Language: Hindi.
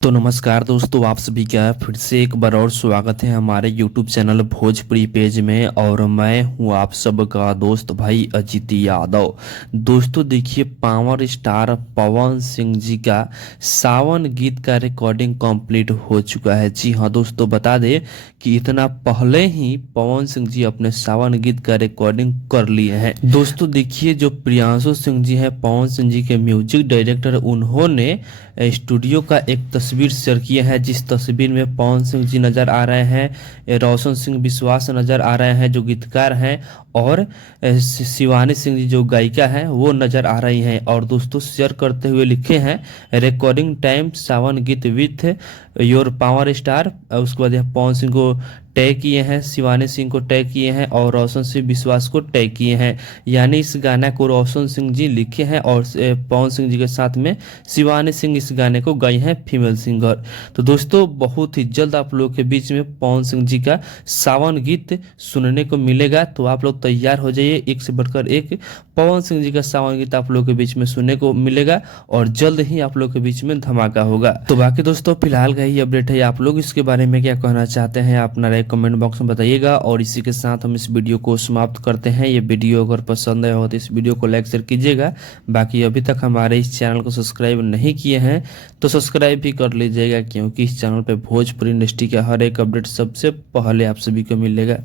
तो नमस्कार दोस्तों, आप सभी का फिर से एक बार और स्वागत है हमारे यूट्यूब चैनल भोजपुरी पेज में। और मैं हूं आप सबका दोस्त भाई अजीत यादव। दोस्तों देखिए, पावर स्टार पवन सिंह जी का सावन गीत का रिकॉर्डिंग कंप्लीट हो चुका है। जी हाँ दोस्तों, बता दें कि इतना पहले ही पवन सिंह जी अपने सावन गीत का रिकॉर्डिंग कर लिए हैं। दोस्तों देखिए, जो प्रियांशु सिंह जी हैं, पवन सिंह जी के म्यूजिक डायरेक्टर, उन्होंने स्टूडियो का एक तस्वीर शेयर किया है, जिस तस्वीर में पवन सिंह जी नजर आ रहे हैं, रोशन सिंह विश्वास नजर आ रहे हैं जो गीतकार हैं, और शिवानी सिंह जी जो गायिका हैं वो नजर आ रही हैं। और दोस्तों शेयर करते हुए लिखे हैं, रिकॉर्डिंग टाइम सावन गीत विथ योर पावर स्टार। उसके बाद यहाँ पवन सिंह को टैग किए हैं, शिवानी सिंह को टैग किए हैं और रोशन सिंह विश्वास को टैग किए हैं। यानी इस गाना को रोशन सिंह जी लिखे हैं और पवन सिंह जी के साथ में शिवानी सिंह इस गाने को गाई हैं, फीमेल सिंगर। तो दोस्तों बहुत ही जल्द आप लोगों के बीच में पवन सिंह जी का सावन गीत सुनने को मिलेगा। तो आप लोग तैयार हो जाइए, एक से बढ़कर एक पवन सिंह जी का सावन गीत आप लोगों के बीच में सुनने को मिलेगा और जल्द ही आप लोगों के बीच में धमाका होगा। तो बाकी दोस्तों फिलहाल का ही अपडेट है। आप लोग इसके बारे में क्या कहना चाहते हैं, अपना राय कमेंट बॉक्स में बताइएगा। और इसी के साथ हम इस वीडियो को समाप्त करते हैं। ये वीडियो अगर पसंद आया हो तो इस वीडियो को लाइक शेयर कीजिएगा। बाकी अभी तक हमारे इस चैनल को सब्सक्राइब नहीं किए हैं तो सब्सक्राइब भी कर लीजिएगा, क्योंकि इस चैनल पे भोजपुरी इंडस्ट्री का हर एक अपडेट सबसे पहले आप सभी को मिलेगा।